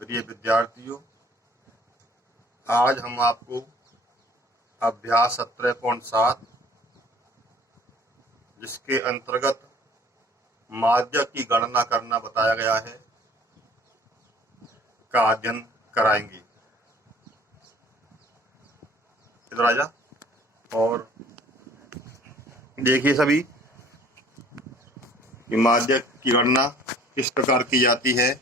प्रिय विद्यार्थियों, आज हम आपको अभ्यास 17.7 जिसके अंतर्गत माध्यक की गणना करना बताया गया है का अध्ययन कराएंगे। इधर आ जा और देखिए सभी कि माध्यक की गणना किस प्रकार की जाती है।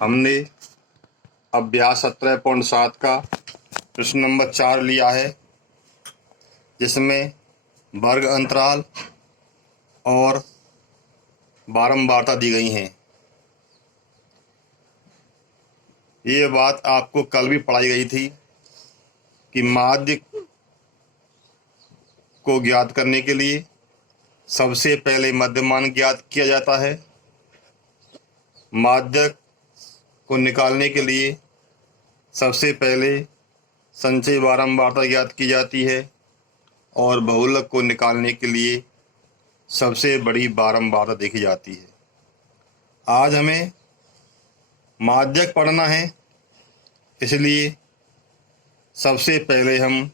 हमने अभ्यास 17.7 का प्रश्न नंबर 4 लिया है, जिसमें वर्ग अंतराल और बारंबारता दी गई हैं। ये बात आपको कल भी पढ़ाई गई थी कि माध्य को ज्ञात करने के लिए सबसे पहले मध्यमान ज्ञात किया जाता है। माध्यक को निकालने के लिए सबसे पहले संचयी बारंबारता ज्ञात की जाती है और बहुलक को निकालने के लिए सबसे बड़ी बारंबारता देखी जाती है। आज हमें माध्यक पढ़ना है, इसलिए सबसे पहले हम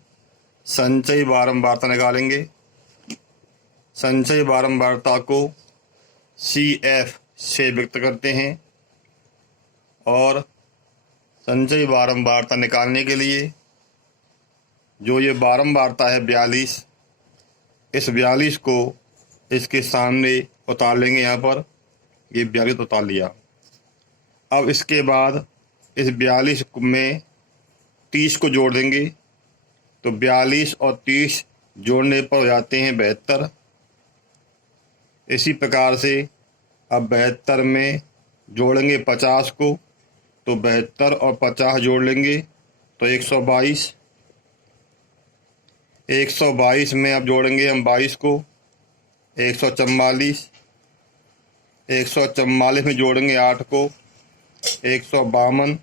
संचयी बारंबारता निकालेंगे। संचयी बारंबारता को CF से व्यक्त करते हैं और संचयी बारंबारता निकालने के लिए जो ये बारंबारता है 42, इस 42 को इसके सामने उतार लेंगे। यहाँ पर ये 42 उतार लिया। अब इसके बाद इस 42 में 30 को जोड़ देंगे, तो 42 और 30 जोड़ने पर हो जाते हैं 72। इसी प्रकार से अब 72 में जोड़ेंगे 50 को, तो 72 और 50 जोड़ लेंगे तो 122। 122 में अब जोड़ेंगे हम 22 को, 144। 144 में जोड़ेंगे 8 को, 152।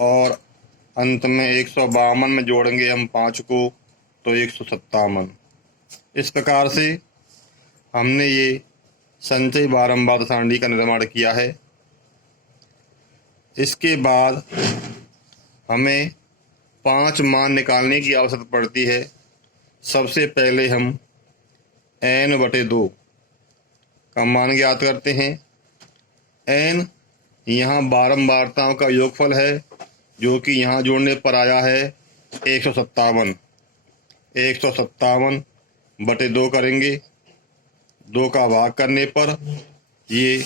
और अंत में 152 में जोड़ेंगे हम 5 को, तो 157। इस प्रकार से हमने ये संचयी बारंबारता सारणी का निर्माण किया है। इसके बाद हमें 5 मान निकालने की आवश्यकता पड़ती है। सबसे पहले हम n/2 का मान ज्ञात करते हैं। n यहाँ बारंबारताओं का योगफल है, जो कि यहाँ जोड़ने पर आया है 157। 157/2 करेंगे, 2 का भाग करने पर ये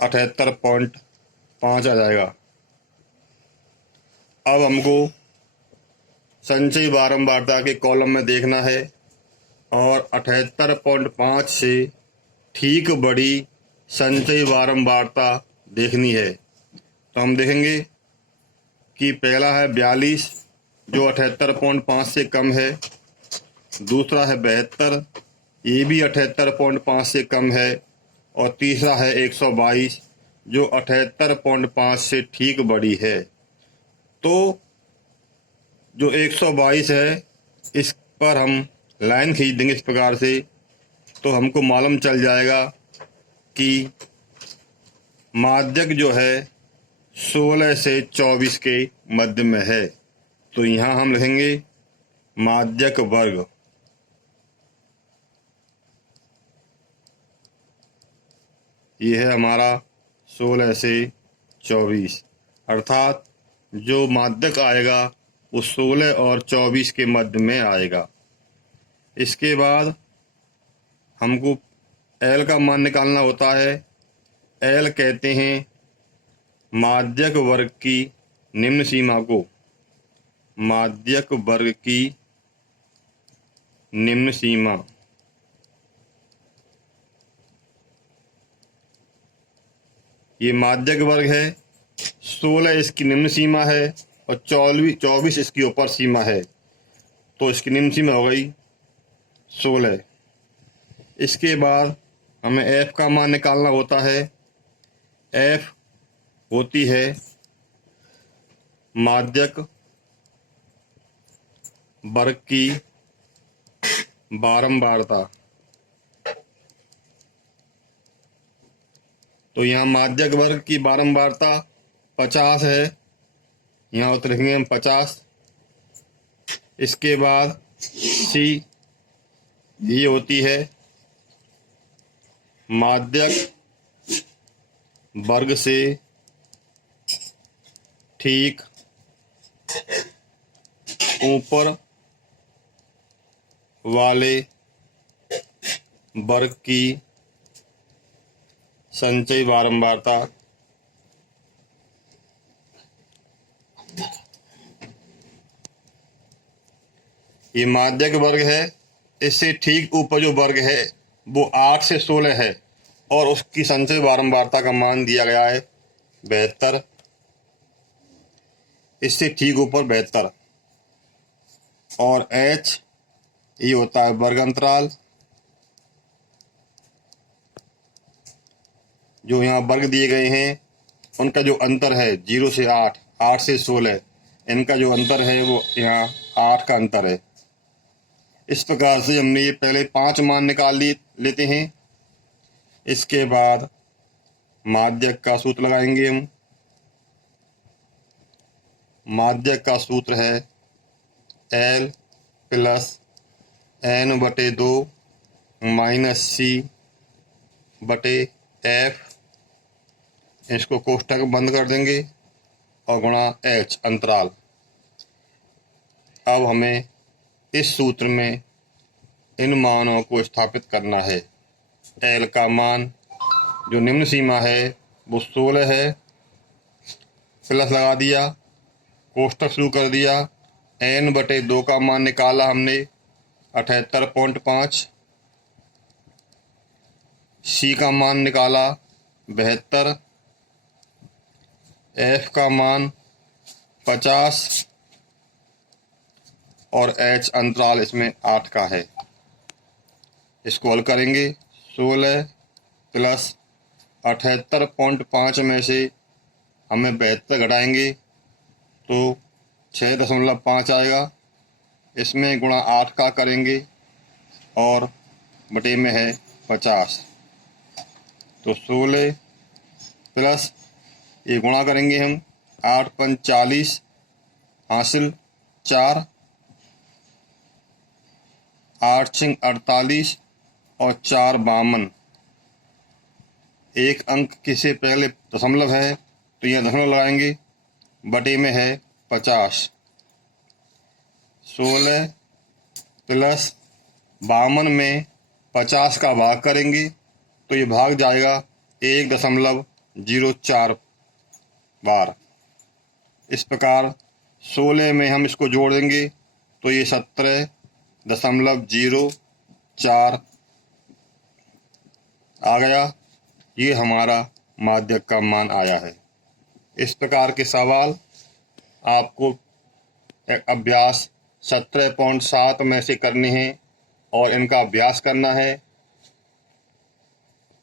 78.5 आ जाएगा। अब हमको संचयी बारंबारता के कॉलम में देखना है और 78.5 से ठीक बड़ी संचयी बारंबारता देखनी है। तो हम देखेंगे कि पहला है 42 जो 78.5 से कम है। दूसरा है 72, ये भी 78.5 से कम है। और तीसरा है 122 जो 78.5 से ठीक बड़ी है। तो जो 122 है, इस पर हम लाइन खींच देंगे इस प्रकार से, तो हमको मालूम चल जाएगा कि माध्यक जो है 16 से 24 के मध्य में है। तो यहाँ हम लिखेंगे माध्यक वर्ग। ये है हमारा 16 से 24, अर्थात जो माध्यक आएगा वो 16 और 24 के मध्य में आएगा। इसके बाद हमको L का मान निकालना होता है। L कहते हैं माध्यक वर्ग की निम्न सीमा को। माध्यक वर्ग की निम्न सीमा ये माध्यक वर्ग है। 16 इसकी निम्न सीमा है और 24 इसकी ऊपर सीमा है, तो इसकी निम्न सीमा हो गई 16। इसके बाद हमें F का मान निकालना होता है। F होती है माध्यक वर्ग की बारंबारता। तो यहाँ माध्यक वर्ग की बारंबारता 50 है, यहाँ उतरेंगे हम 50। इसके बाद सी ये होती है माध्यक वर्ग से ठीक ऊपर वाले वर्ग की संचयी बारंबारता। ये माध्यक वर्ग है, इससे ठीक ऊपर जो वर्ग है वो 8 से 16 है और उसकी संचयी बारंबारता का मान दिया गया है 72। इससे ठीक ऊपर 72 और h ये होता है वर्ग अंतराल। जो यहाँ वर्ग दिए गए हैं उनका जो अंतर है 0 से 8, 8 से 16, इनका जो अंतर है वो यहाँ 8 का अंतर है। इस प्रकार से हमने ये पहले 5 मान निकाल लेते हैं। इसके बाद माध्यक का सूत्र लगाएंगे हम। माध्यक का सूत्र है L plus N/2 minus C बटे F। इसको कोष्ठक बंद कर देंगे और गुणा H अंतराल। अब हमें इस सूत्र में इन मानों को स्थापित करना है। L का मान जो निम्न सीमा है वो 16 है, प्लस लगा दिया, कोष्ठक शुरू कर दिया। N/2 का मान निकाला हमने 78.5। C का मान निकाला 72। F का मान 50 और H अंतराल इसमें 8 का है। इसको हल करेंगे। 16 प्लस 78.5 में से हमें 72 घटाएंगे तो 6.5 आएगा। इसमें गुणा 8 का करेंगे और बटे में है 50। तो 16 प्लस ये गुणा करेंगे हम 8 × 40 हासिल 4, 8 × 48 और 4 52। एक अंक किसे पहले दशमलव है तो यह दशमलव लगाएंगे, बटे में है 50। 16 प्लस 52 में 50 का भाग करेंगे तो ये भाग जाएगा 1.04 बार। इस प्रकार 16 में हम इसको जोड़ देंगे तो ये 17.04 आ गया। ये हमारा माध्यक का मान आया है। इस प्रकार के सवाल आपको अभ्यास 17.7 में से करने हैं और इनका अभ्यास करना है।